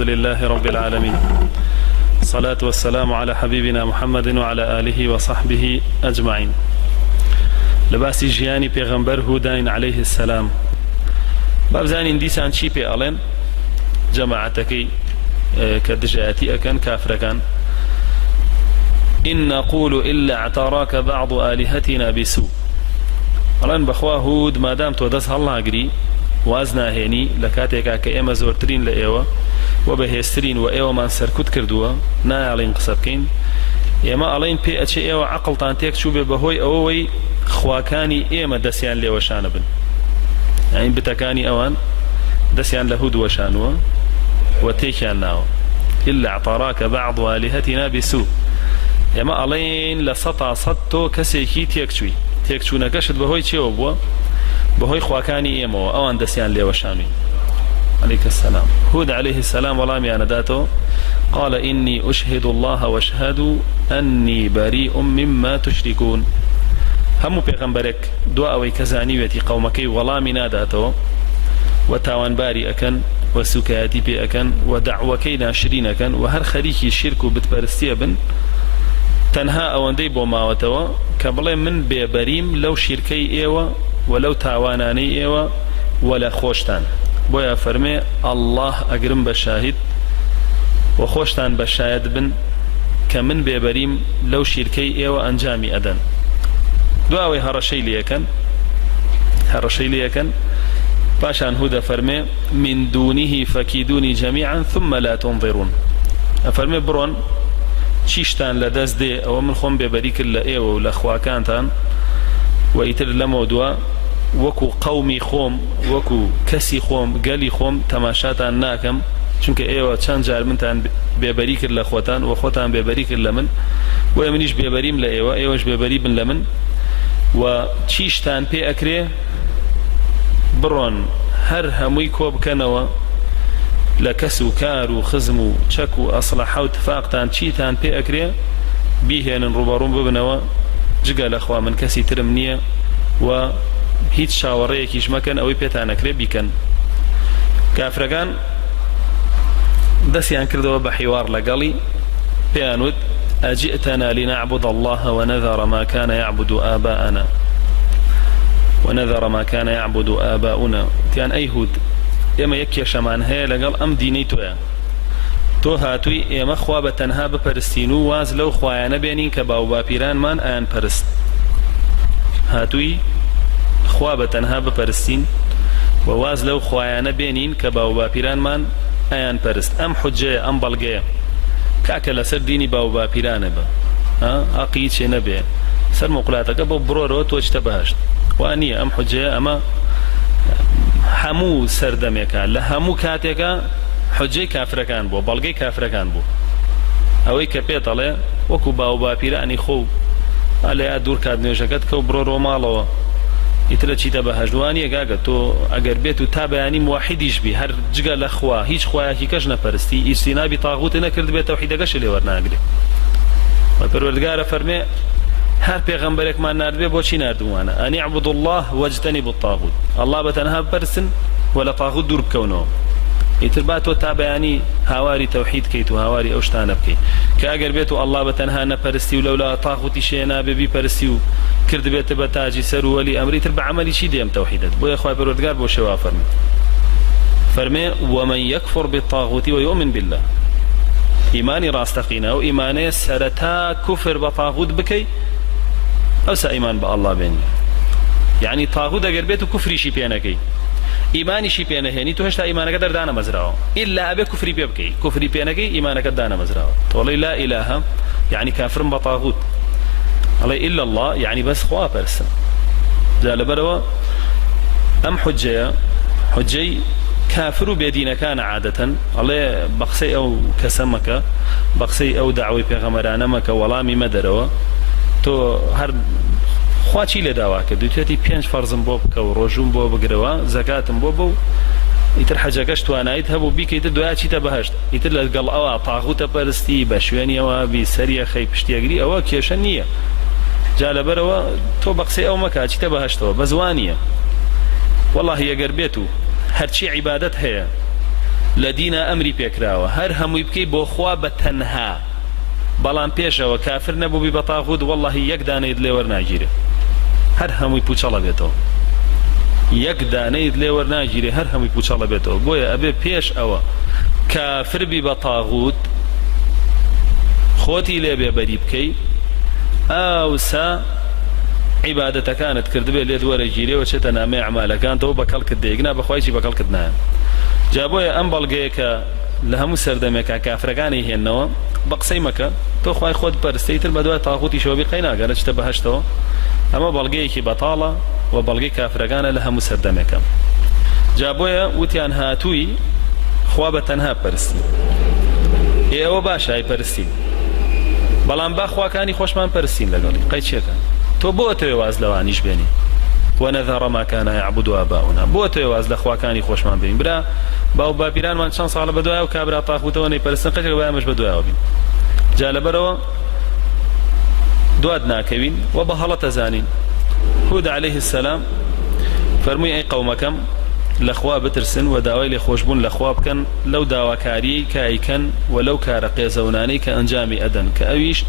الحمد لله رب العالمين، الصلاة والسلام على حبيبنا محمد وعلى آله وصحبه أجمعين. لباسی ژیانی پێغەمبەر هوداین عليه السلام. بابزانین دیسان چی پێ ئەڵێن جەماعەتەکەی کە دژایەتی ئەکەن کافرەکان؟ إن نقول إلا اعتراك بعض آلهتنا بسوء. ئەڵێن بەخوا هود مادام تۆ دەست هەڵناگری واز ناهێنی لە کاتێکا کە ئێمە زۆرترین لە ئێوە و بەهێزترین و ئێوەمان سەرکوت کردووە نایاڵین قسە بکەین، ئێمە ئەڵێن پێ ئەچێ ئێوە عەقڵتان تێک چوو بێ بەهۆی ئەوەی خواکانی ئێمە دەستیان لێوەشانە بن، یعنی بتەکانی ئەوان دەستیان لە هود وەشانووە و تێکیان ناوە. إلا اعتراك بعض آلهتنا بسوء. ئێمە ئەڵێن لە سەتا سەد تۆ کەسێکی تێکچووی، تێکچوونەکەشت بەهۆی چێوە بووە؟ بەهۆی خواکانی ئێمەوە، ئەوان دەستیان لێوەشانووی. عليك السلام. هود عليه السلام وڵامیانە داتەوە، قال إني أشهد الله واشهدوا أني بريء مما تشركون. هەموو پێغەمبەرێک دوا ئەوەی کە زانیوێتی قەومەکەی وەڵامی ناداتەوە و تاوانباری ئەکەن و سوکایەتی پێ ئەکەن و دەعوەکەی ناشرین ئەکەن و هەر خەریکی شرک و بتپەرستیە بن، تەنها ئەوەندەی بۆ ماوەتەوە کە بڵێ من بێبەریم لەو شیرکەی ئێوە و لەو تاوانانەی ئێوە و لە خۆشتان. بۆیە فەرمێ ئەڵڵاه ئەگرم بە شاهید و خۆشتان بە شایەت بن کە من بێبەریم لەو شیرکەی ئێوە ئەنجامی ئەدەن. دواوەی هەڕەشەی لێەکەن پاشان هودە فەرمێ من دونه فەکیدونی جەمیعا ثم لا تنظرون. ئەفەرمێ بڕۆن چیشتان لە دەست دێ ئەوە من خۆم بێبەری کرد لە ئێوە و لە خواکانتان و ئیتر لەمەوە دووە وەکو قەومی خۆم وەکو کەسی خۆم گەلی خۆم تەماشاتان ناکەم، چونکە ئێوە چەند جار منتان بێبەری کرد لە خۆتان و خۆتان بێبەری کرد لە من، بۆیە منیش بێبەریم لە ئێوە، ئێوەش بێبەری بن لە من و چیشتان پێ ئەکرێ بڕۆن هەر هەمووی کۆ بکەنەوە لە کەس و کار و خزم و چەک و ئەسڵەحە و تفاقتان چیتان پێ ئەکرێ بیهێنن ڕوبەڕووم ببنەوە، جگە لەخوا من کەسی ترم نییە و هیچ چاوەڕێیەکیش مەکەن ئەوەی پێتان ئەکرێ بیکەن. کافرەکان دەستیان کردەوە بە حیوار لەگەڵی، پێیان وت أجئتنا لنعبد الله ونذر ما كان يعبد آباءنا ونذر ما كان يعبد آباؤنا. تيان أي هود ئێمە یەک کێشەمان هەیە لەگەڵ ئەم دینەی تۆیە، تۆ هاتووی ئێمە خوا بە تەنها بپەرستین و واز لەو خوایانە بێنین کە باو باپیرانمان ئایان پەرست، هاتووی خوا بە تەنها بپەرستین و واز لەو خوایانە بێنین کە باو باپیرانمان ئایان پەرست. ئەم حوجەیە، ئەم بەڵگەیە کاکە لەسەر دینی باو باپیرانە بە ئەقی چێ نەبێ سەر مقولاتەکە بۆ بڕۆرەوە تۆ چتە بەهەشت، وانە ئەم حوجەیە ئەمە هەموو سەردەمێکە لە هەموو کاتێکە حوجەی کافرەکان بوو، بەڵگەی کافرەکان بوو، ئەوەی کە پێت ئەڵێ وەکو باو باپیرانی خۆ ئەلە یا دوور کات نوێژەکەت کە و بڕۆ ماڵەوە ئیترە چیتە بەهەشتوانیە گاگە تۆ ئەگەر بێت و تا بەیانی موحیدیش بی هەر جگە لە خوا هیچ خوایەکی کەش نەپەرستی، ئیجتینابی تاغوت نەکرد بێت تەوحیدەکەش لێ وەرناگرێ. و پەروەردگارە فەرمێ هەر پێغەمبەرێکمان ناردبێ بۆچی ناردووانە؟ ئەن اعبدوا الله واجتنبوا الطاغوت. الله بەتەنها بپەرسن و لە تاغوت دوور بکەونەوە. ئیتر با تۆ تا بەیانی هاواری تەوحید کەیت و هاواری ئەو شتانە بکەیت کە ئەگەر بێت و الله بەتەنها نەپەرستی و لەولا تاغوتی شێ نابێ بیپەرستی و کرد بێتە بە تاجی سەر و وەلی ئەمری، تر بە عەمەلی چی دێم تەوحیدت؟ بۆیە خوای پەروەردگار بۆ شێوا فەرمێ ومن يكفر بالطاغوت ويؤمن بالله. ئیمانی ڕاستەقینە و ئیمانەیە سەرەتا کوفر بە تاغوت بکەی ئەوسا ئیمان بە ئەڵڵا بێنی، یعنی تاغوت ئەگەر بێت و کوفریشی پێ نەکەی ئیمانیشی پێ نەهێنی تۆ هێشتا ئیمانەکە دەردانە مەزراوە، ئیلا ئەبێ کوفری پێ بکەی، کوفری پێ نەکەی ئیمانەکەت دانە مەزراوە. تۆڵی لا ئیلاهە یعنی کافرم بە تاغوت، ئەڵێ ئیلا الله یعنی بەس خوا پەرستن. جا لەبەرەوە ئەم حوجەیە حوجەی کافر و بێدینەکانە عادەتەن ئەڵێ بە قسەی ئەو کەسە مەکە، بە قسەی ئەو داعوەی پێغەمبەرانە مەکە، وەڵامی مەدەرەوە، تۆ هەر خوا چی لێ داوا کرد؟ دوتێتی 5 فەرزم بۆ بکە و ڕۆژوم بۆ بگرەوە، زەکاتم بۆ بە و ئیتر حەجەکەش توانایت هەبوو بیکەیتە دوای چیتە بەهەشت. ئیتر لەگەڵ ئەوە تاغوتە پەرستی بە شوێنیەوە بی سەریە خەی پشتیەگری، ئەوە کێشە نییە. جا لەبەرەوە تۆ بە قسەی ئەو مەکە چیتە بەهەشتەوە بە زوانیە. والله ئەگەر بێت و هەرچی عیبادەت هەیە لدينا أمري بيكراوة هر هموي بكي بو خوا بتنها بلان بيشا وكافر نبو ببطاغود والله يكدان يدلي ورناجيري هر هموي بوچالا بيتو يكدان يدلي ورناجيري هر هموي بوچالا بيتو بويا أبي بيش أوا كافر ببطاغود خوتي لي بريبكي أو سا عبادة كانت كردبي لي دوار جيري وشتنا ما أعمال كانت هو بكلك الديقنا بخوايشي بكلك دنا جابويا أم بلقيك لهم سردمك كافرقاني هنوا بقسيمك تو خواي خود برستيتر بدو طاغوتي شو بقينا قال اشتبهشتو اما بلقيك بطاله وبلقي كافرقان لهم سردمك جابويا وتيان هاتوي خوابه تنها برستي اي او باشا اي برستي بلان با خوا كاني خوشمان برستين لقالي قيتشيكا تو بوتو واز لوانيش بيني ونذر ما كان يعبد آباؤنا بوتو واز لخوا كاني خوشمان بين برا باو بابيران من شان صار بدوها وكابرا طاغوتو ني برستن قيتشيكا با مش بدوها بين جال بروا دوادنا كوين وبهلت زانين هود عليه السلام فرمي اي قومكم لخوا بترسن وداوي لخوشبون لخوا بكن لو داواكاري كايكن ولو كارقي زوناني كأنجامي أدن كأويش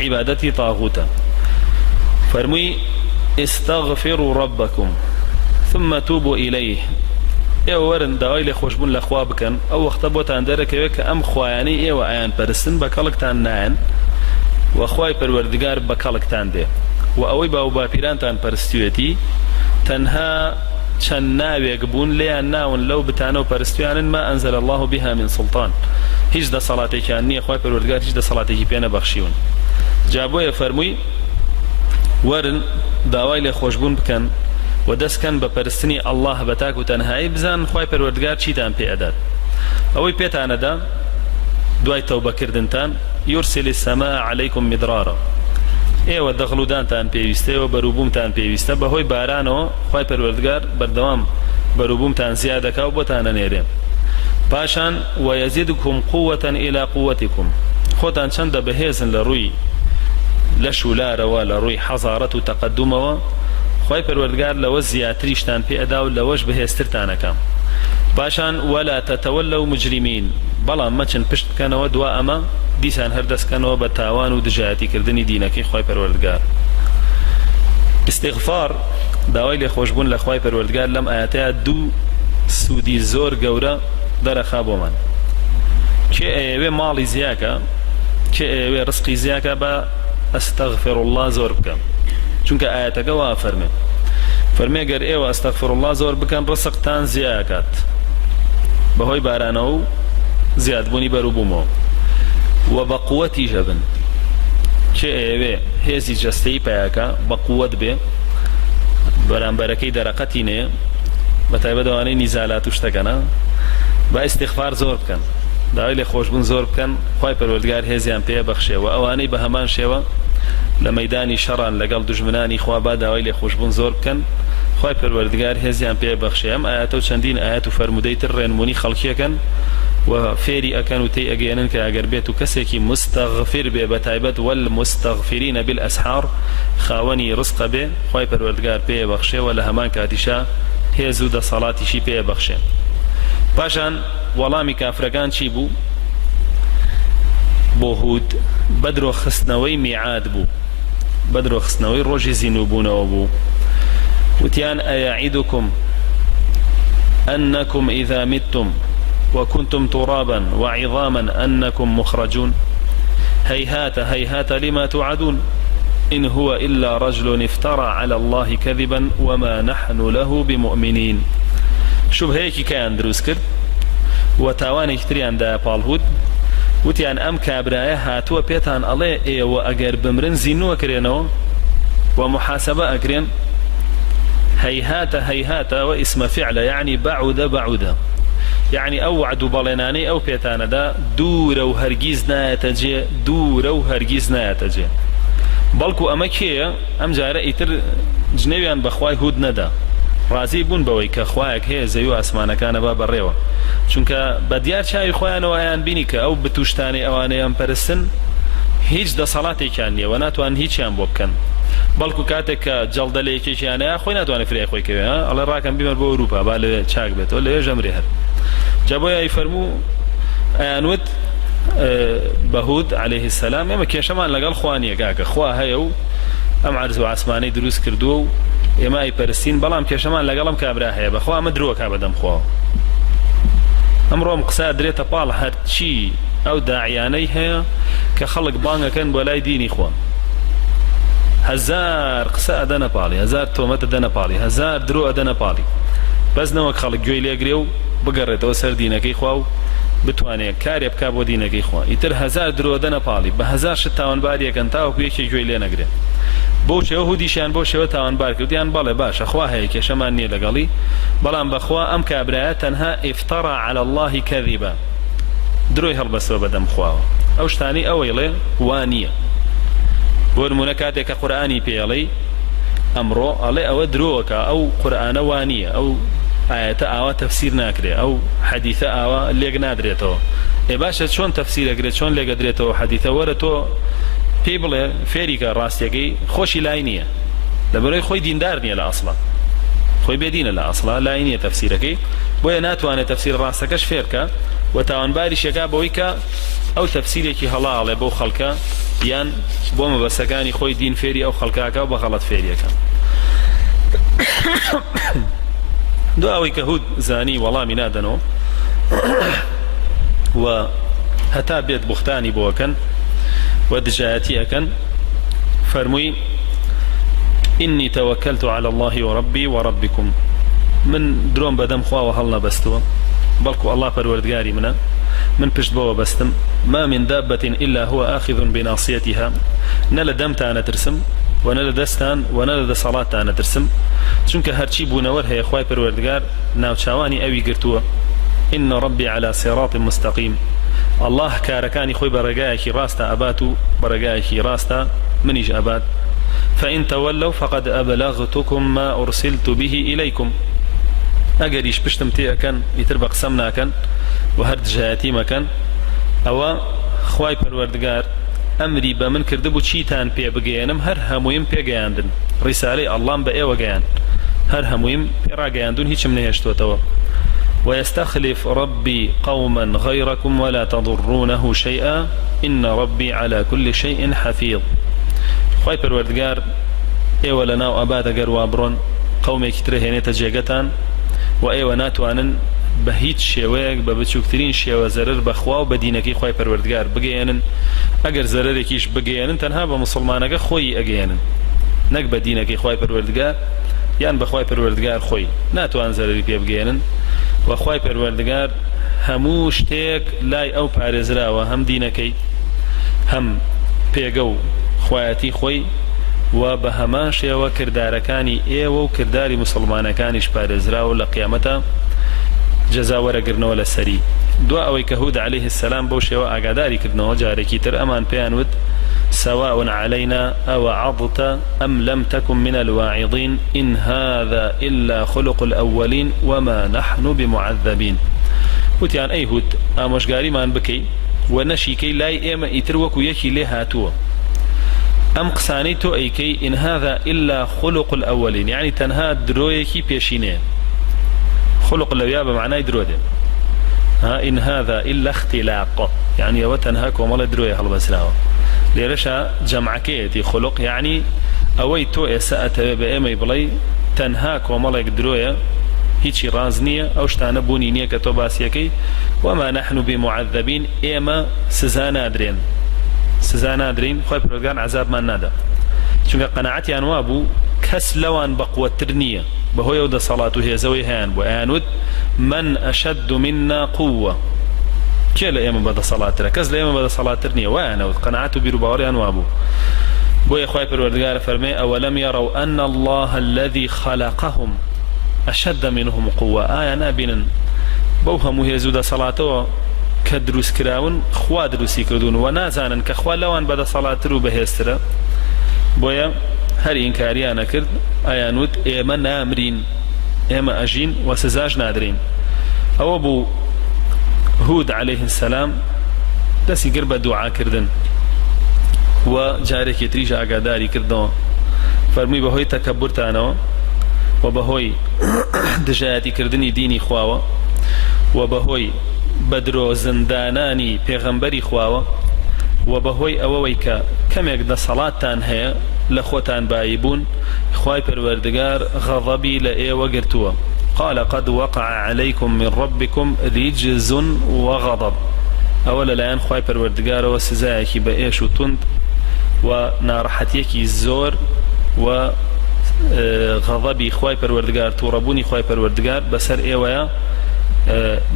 عبادتي طاغوتا فرمي استغفروا ربكم ثم توبوا إليه ايو ورن داوي لخوشبون لخوا بكن او اختبوتان دارك ويك ام خواياني ايو ايان برسن بكالكتان ناين وخواي پروردگار بكالكتان دي واوي باو باپيرانتان پرستويتي تنها چناويق بون ليان ناون لو بتانو پرستويان ما انزل الله بها من سلطان هيج دا صلاتي كاني خواي پروردگار هيج دا صلاتي بيانا بخشيون جابويا فرموي ورن داوي لخوشبون بكن ودس كان بپرستني الله بتاك وتنهاي بزان خواي پروردگار چيتان پي اداد اوي پيتان دا دواي توبه كردنتان يرسل السماء عليكم مدرارا ايوه دخلودانتان پيوسته و بروبومتان پيوسته بهوي بارانو خواي پروردگار بردوام بروبومتان زياده كاو بوتان نيرم باشان ويزيدكم قوة الى قوتكم خوتان چند بهيزن لروي لشولار ولا روي حضارة وتقدم خواهي پروردگار لو زياتريشتان پي اداو لوش بهسترتانكا باشان ولا تتولوا مجرمين بلا ما چن پشت كانوا دوا اما ديسان هردس كانوا بتاوان ودجاتي كردني دينكي خواهي پروردگار استغفار داوي لخوشبون لخواهي پروردگار لم آياتها دو سودي زور قورا در خابو من كي ايوه مالي زياكا كي ايوه رزقي زياكا با استغفر الله زور بكا چونکە ئاەتەکە وا فەرمێ گەر ئێوە ئەستەغفر الله زۆر بکەن ڕزقتان زیاکات بەهۆی بارانەوە و زیادبوونی بەرووبوومەوە و بە قووەتی ژەبن چێ ئێوێ هێزی جەستەی پەیاکە بە قووەت بێ بەرامبەرەکەی دەرەقەتی نێ بە تایبەتەوانەی نیزالات و شتەکەنە با ئیستیغفار زۆر بکەن داوای لێ خۆشبوون زۆر بکەن خوای پەروەردگار هێزیان پێ بەخشێەوە ئەوانەی بە هەمان شێوە لميداني شران لقل دجمناني خوابا داوي لي خوشبون زور بكن خواي پروردگار هزيان پي بخشي ام آياتو چندين آياتو فرموديت الرنموني خلقيا كان وفيري اكانو تي اگينن كا اگر بيتو كسيكي مستغفر بي بتايبت والمستغفرين بالاسحار خاوني رزق بي خواي پروردگار پي بخشي ولا همان كاتشا هزو دا صلاتي شي پي بخشي باشان والامي كافرگان چي بو بوهود بدرو خستنوي ميعاد بو بدرو خستنوي روجي زينوبون وبو وتيان أيعدكم أنكم إذا متم وكنتم ترابا وعظاما أنكم مخرجون هيهات هيهات لما توعدون إن هو إلا رجل افترى على الله كذبا وما نحن له بمؤمنين شوف هيك كان دروس كرد وتاواني كتريان دا بالهود وتيان ام كابرايا هاتوا بيتان الله اي واجر بمرن زينو اكرينو ومحاسبه اكرين هيهات هيهات واسم فعل يعني بعد بعد يعني اوعد بلناني او بيتان دا دور وهرجيز ناتجي دور وهرجيز ناتجي بلكو امكيه ام جاره ايتر جنيبيان بخواي هود ندا رازي بون بوي كخواك هي زيو اسمانه كان باب الريوه چونکە بەدیار چاوی خۆیانەوە ئایان بینی کە ئەو بتوشتانی ئەوانەیان پەرستن هیچ دەسەڵاتێکیان نییە و ناتوان هیچیان بۆ بکەن بەڵکو کاتێک کە جەڵدەلەیەکێکیانەیە خۆی ناتوانێت فرێ خۆی کەوێ ئەڵێ ڕاکەم بیمەر بۆ ئەوروپا با لەوێ چاک بێتەوە لەوێ ژەمرێ هەر جابوا يفرموا أنود بهود عليه السلام اما كيشمان لقال خوانيه كاكا خوا هيو ام عرض عسماني دروس كردو اما اي برستين بلام كيشمان لقالم كابرا هي بخوا مدرو كابدم خوا امرو مقصاد دريته بال هرشي او داعياني هي كخلق بانغا كان بولاي ديني خوا هزار قصا دنا بالي هزار تومت دنا بالي هزار درو دنا بالي بس نوك خلق جويلي اغريو بقريتو سر دينكي خوا بتوانێ کارێ بکا بۆ دینەکەی خوا ئیتر هەزار درۆ دەنە پاڵی بە هەزار شت تاوانباریەکەن تاوەکو یەکێک گوێی لێ نەگرێ بۆ شێوە هودیشیان بۆ شێوە تاوانبار کردیان بەڵێ باشە خوا هەیە کێشەمان نییە لەگەڵی بەڵام بەخوا ئەم کابرایە تەنها ئیفتەڕا عەلە الله کەذیبە درۆی هەڵبەستەوە بەدەم خواوە ئەو شتانی ئەوەیڵێ وا نییە بۆ نمونە کاتێک کە قورئانی پێڵێ ئەمڕۆ ئەڵێ ئەوە درۆوەکە ئەو قورئانە وا نییە ئەو آيات آوا تفسير ناكري أو حديث آوا ليق نادريتو باشا شون تفسير أقريت شون ليق دريتو حديثة ورتو بيبل فيريكا راستيكي خوشي لاينية لبروي خوي دين دارنية لا أصلا خوي بيدين لا أصلا لاينية تفسيركي بويا ناتو أنا تفسير راستكش فيركا وتاون باري شكا بويكا أو تفسيركي هلا بو خلكا يان بوما بسكاني خوي دين فيري أو خلكاكا وبغلط فيريكا دو اوي كهود زاني والله منادنو وهتا بيت بختاني بوكن ودجاتي أكن فرمي إني توكلت على الله وربي وربكم من دروم بدم خوا وهلنا بستوا بلكو الله پروردگاري منا من پشت بوا بستم ما من دابة إلا هو آخذ بناصيتها نلا دمتانا ترسم ونلا دستان ونلا صلاة تانا ترسم چونکە هەرچی بوونەوەر هەیە خوای پەروەردگار ناوچاوانی ئەوی گرتووە إن ربي على صراط مستقيم الله كاركاني خوي برقايكي راستا أباتو برقايكي راستا منيش أبات فإن تولوا فقد أبلغتكم ما أرسلت به إليكم أقريش بشتمتي أكن يتربق سمنا أكن وهرد جهاتي مكان أو خوای پەروەردگار ئەمری بە من کردبوو چیتان پێ بگەێنم هەر هەموویم پێگەیاندن ڕیسالەی ئەڵڵام بە ئێوە گەیاند هەر هەموویم پێڕاگەیاندون هیچم نەهێشتوەتەوە ويستخلف ربي قوما غيركم ولا تضرونه شيئا إن ربي على كل شيء حفيظ خوای پەروەردگار ئێوە لەناو ئابادە گەروابڕۆن قەومێکی تر هێنێتە جێگەتان و ئێوە ناتوانن بە هیچ شێوەیەک بە بچووکترین شێوە زەرر بەخوا و بە دینەکەی خوای پەروەردگار بگەێنن ئەگەر زەرەرێکیش بگەێنن تەنها بە موسڵمانەکە خۆی ئەگەێنن نەک بە دینەکەی خوای پەروەردگار یان بە خوای پەروەردگار خۆی ناتوان زەرری پێ بگەێنن و خوای پەروەردگار هەموو شتێک لای ئەو پارێزراوە هەم دینەکەی هەم پێگە و خوایەتی خۆی و بە هەمان شێوە کردارەکانی ئێوە و کردداری موسڵمانەکانیش پارێزراوە لە قیامەتە جەزا وەرەگرنەوە لە سەری دو ئەوەی کە هود عليه السلام بەو شێوە ئاگاداری کردنەوە جارێکی تر ئەمان پێیان وت سواء علينا أوعظت أم لم تكن من الواعظين إن هذا إلا خلق الأولين وما نحن بمعذبين وتيان أي هود آموشگاری مان بكي ونشيكي لاي إيما إتروكو يكي لهاتو أم قسانيتو أيكي إن هذا إلا خلق الأولين يعني تنها درويكي بيشينين خلق الأولياء بمعنى درودين إن هذا إلا اختلاق يعني وتنهاك ومال درويه هالبسلاوه ليرشا جمعكيتي خلق يعني أويتو إساءة بأمي بلي تنهاك ومالك درويه هيتشي رازنية أو شتانا بونينية كتوباسيكي وما نحن بمعذبين إيما سزانا درين خوي برغان عذاب ما نادا چونك قناعتي أنوابو كس لوان بقوة ترنية بهو يودا صلاته هي زوي هان وآنود من أشد منا قوة كيلا إيما بدا صلاة كز لإيما بدا صلاة ترنية وآنود قناعته برباوري أنوابو بوي خوي برغان فرمي أولم يروا أن الله الذي خلقهم أشد منهم قوة نابنا بوهم هي زودا صلاته كدروس كراون خوا دروسي كردون ونازانا كخوا لوان بدا صلاة رو بهسترا بويا هر إنكاريانا كرد آيانود إيما نامرين إيما أجين وسزاج نادرين أو أبو هود عليه السلام دسي قرب دعاء كردن وجارك يتريج أقاداري كردن فرمي بهوي تكبرتانا وبهوي دجاتي كردني ديني خواوة وبهوي بدرو زنداناني پیغمبري خواوه وبهوي أوويك كم يقدر صلاتان هي لخوتان بايبون خواي پروردگار غضبي لأي وقرتوا قال قد وقع عليكم من ربكم رجز وغضب أولا لأن خواي پروردگار وسزايكي بأيش وتند ونارحتيكي الزور وغضبي خواي پروردگار توربوني خواي پروردگار بسر ايويا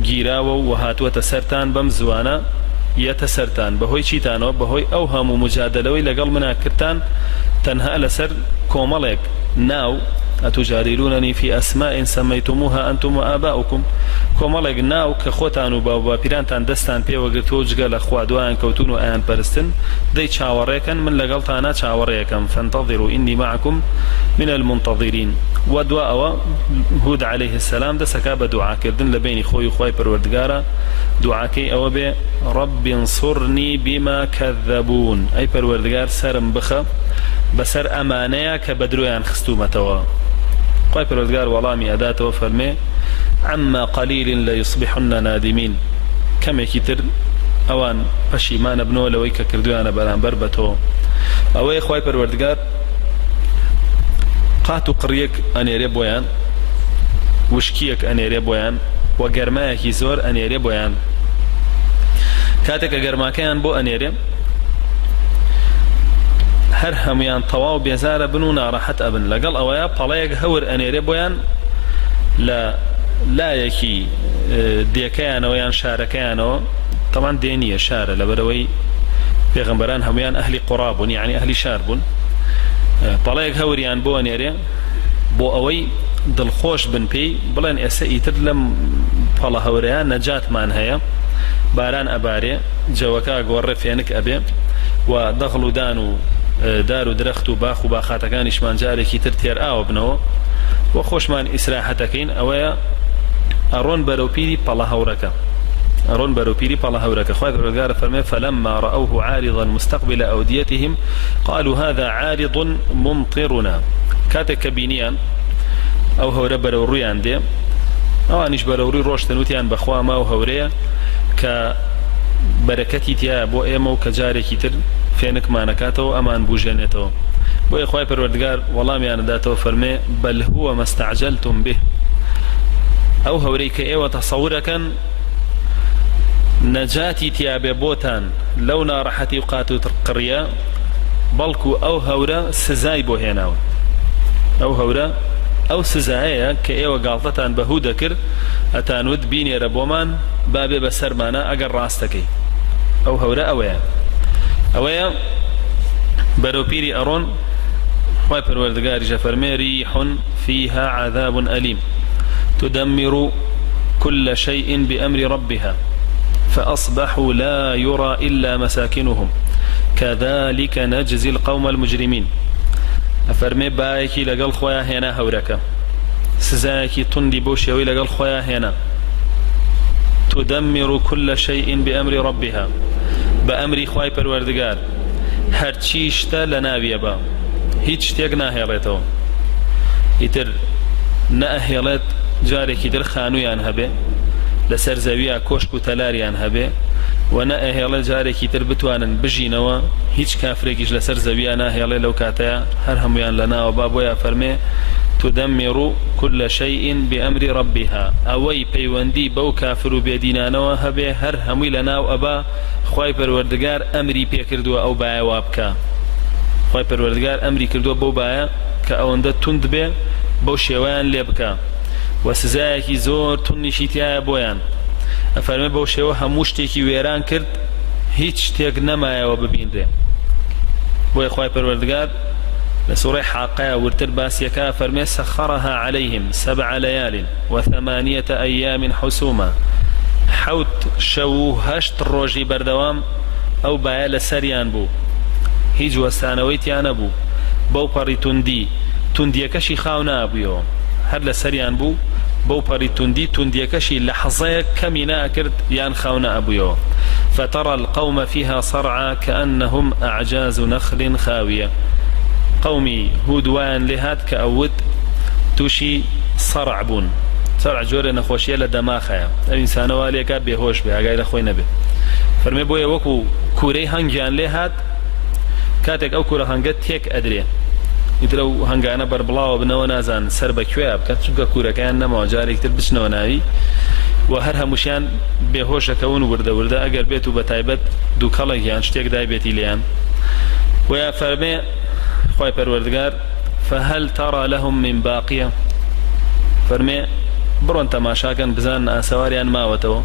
گیراوە و هاتووەتە سەرتان بەم زوانە یەتە سەرتان بەهۆی چیتانەوە بەهۆی ئەو هەموو مجادلەوەی لەگەڵ منا کردتان تەنها لەسەر کۆمەڵێک ناو ئەتوجادلوننی في أسماء سميتموها أنتم وآباؤكم کۆمەڵێک ناو کە خۆتان و باوباپیرانتان دەستان پێوەگرتووە جگە لە خوا دوایان کەوتون و ئایان پەرستن دەی چاوەڕێکن من لەگەڵتانە چاوەڕێیەکەم فانتظروا إني معكم من المنتظرين ودوا أو هود عليه السلام دسكا بدعاء كردن لبين خوي خوي پروردگارا دعاكي أو بي رب انصرني بما كذبون أي پروردگار سرم بخا بسر أمانيا كبدرويان خستومتوا خوي پروردگار والامي أداته فرمي عما قليل ليصبحن نادمين كم يكتر أوان پشیمان بنو لويك كردويان برانبر بتو أو خوي پروردگار قاتو قريك أنيري بويان وشكيك أنيري بويان وقرمايك زور أنيري بويان كاتك قرماكيان بو أنيري هر هميان طواو بيزار بنونا راحت أبن لقل أويا طلايق هور أنيري بويان لا يكي ديكيان ويان شاركيانو طبعا دينية شارة لبروي بيغمبران هميان أهل قراب يعني أهل شارب طلايق هوريان بو أنيري بو أوي دلخوش بن بي بلان أسئي تدلم فلا هوريان نجات مان هيا باران أباري جوكا قوري فينك أبي ودخلوا دانو دارو درختو باخو باخاتكانش من جاريكي ترتير آو بنو وخوش من إسراحتكين أويا أرون بروبيري بلا هوركا أرون بروبيري بلا هوركا خواه برقار فرمي فلما رأوه عارضا مستقبل أوديتهم قالوا هذا عارض ممطرنا كاتك بينيان أو هورا برورويان دي أو أنيش بروروي روشتنوتيان بخواما وهوريا كبركتي تيا بو إيمو كجاريكي تر فينك ما نكاتو أمان بوجانيتو بو إخوائي پروردگار والله ميان داتو فرمي بل هو ما استعجلتم به أو هوريك إيوة تصوركا نجاتي تيابي بوتان لو نارحتي وقاتو تقريا بلكو أو هورا سزاي بو هيناو أو هورا أو سزايا كإيوة قالتان بهو دكر أتانود بيني ربومان بابي بسرمانا أقر راستكي أو هورا أويا بروبيري أرون خواه پروردگاری جفرمي ريح فيها عذاب أليم تدمر كل شيء بأمر ربها فأصبحوا لا يرى إلا مساكنهم كذلك نجزي القوم المجرمين أفرمي بايكي لقل خواه هنا هوركا سزاكي تندي بوشيوي لقل خواه هنا تدمر كل شيء بأمر ربها بأمر خواه پروردگار هر چیشتا لناویه با هیچ شتێک ناهێڵێتەوە ئیتر نەئەهێڵێت جارێکی تر خانوویان هەبێ لەسەر زەویە کۆشک و تەلاریان هەبێ و نەئەهێڵێت جارێکی تر بتوانن بژینەوە هیچ کافرێکیش لەسەر زەویە ناهێڵێ لەو کاتەیە هەر هەمویان لەناوە با بۆیە فەرمێ تدمر كل شيء بأمر ربها أوي پەیوەندی بەو کافر و بێدینانەوە هەبێ هەر هەمووی لەناو ئەبا خوای پەروەردگار ئەمری پێکردووە ئەو بایە وا بکە خوای پەروەردگار ئەمری کردووە بەو بایە کە ئەوەندە توند بێ بەو شێوەیان لێ بکە و سزایەکی زۆر توندیشی تایە بۆیان ئەفەرمێ بەو شێوە هەموو شتێکی وێران کرد هیچ شتێک نەمایەوە ببینرێ بۆیە خوای پەروەردگار لسورة حاقة ورتر باسيكا فرمي سخرها عليهم 7 ليال و8 أيام حسوما حوت شو هشت روجي بردوام أو بايا سريان بو هيج وستانويتيان بو بو پاري تنديكشي خاونا بيو هر لسريان بو بو پاري تنديكشي لحظة كمينا أكرد يان خاونا أبيو فترى القوم فيها صرعى كأنهم أعجاز نخل خاوية قومي هودوان لهات كأود توشي صرع بون سرع جۆرە نەخۆشیە لە دەماخەیە ئەو ئینسانەوە لێکا بێهۆش بێ ئاگای لە خۆی نەبێ فەرمێ بۆیە وەکو کوورەی هەنگیان لێ هات کاتێک ئەو کوورە هەنگە تێک ئەدرێ ئیتر ئەو هەنگانە بەربڵاوە بنەوە نازان سەر بەکوێ بکات چونکە کوورەکەیان نەماوە جارێکتر بچنەوە ناوی و هەر هەمووشیان بێهۆشەکەون وردە وردە ئەگەر بێت و بە تایبەت دووکەڵێکیان شتێک دایبێتی لێیان ویا فەرمێ خوای پەروەردگار فهل ترى لهم من باقية فەرمێ بڕۆن تەماشاکەن بزان ئاسەواریان ماوەتەوە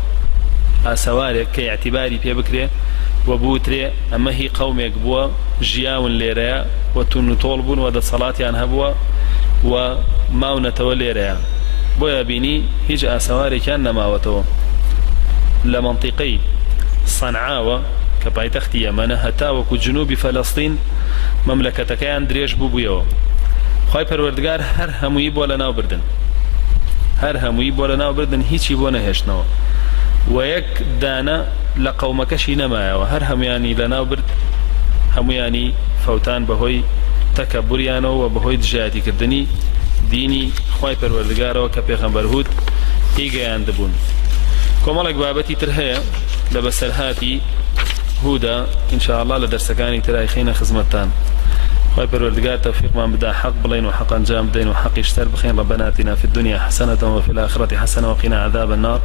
ئاسەوارێک کە اعتیباری پێ بکرێ و بوترێ ئەمە هی قەومێک بووە ژیاون لێرەیە و تون و تۆڵ بوون و دەسەڵاتیان هەبووە و ماونەتەوە لێرەیە بۆیە بینی هیچ ئاسەوارێکیان نەماوەتەوە لە مەنتیقەی سەنعاوە کە پایتەختی یەمەنە هەتا وەکو جنوبی فەلەستین مەملەکەتەکەیان درێژ بووبوویەوە خوای پەروەردگار هەر هەمووی بۆ لەناو بردن هەر هەمووی بۆ لەناو بردن هیچی بۆ نەهێشتنەوە و یەک دانە لە قەومەکەشی نەمایەوە هەر هەمویانی لەناو برد هەمویانی فەوتان بەهۆی تەکەبوریانەوە و بەهۆی دژایەتیکردنی دینی خوای پەروەردگارەوە کە پێغەمبەر هود هیگەیاندبوون کۆمەڵێک بابەتی تر هەیە لە بەسەرهاتی هودا ئینشاءالله لە دەرسەکانی ترای خینە خزمەتتان خوای پەروەردگار تەوفیقمان بدا حەق بڵێن و حەق ئەنجام بدەین و حەقیشتر بخەین ربنا آتنا في الدنيا حسنة وفي الآخرة حسنة وقنا عذاب النار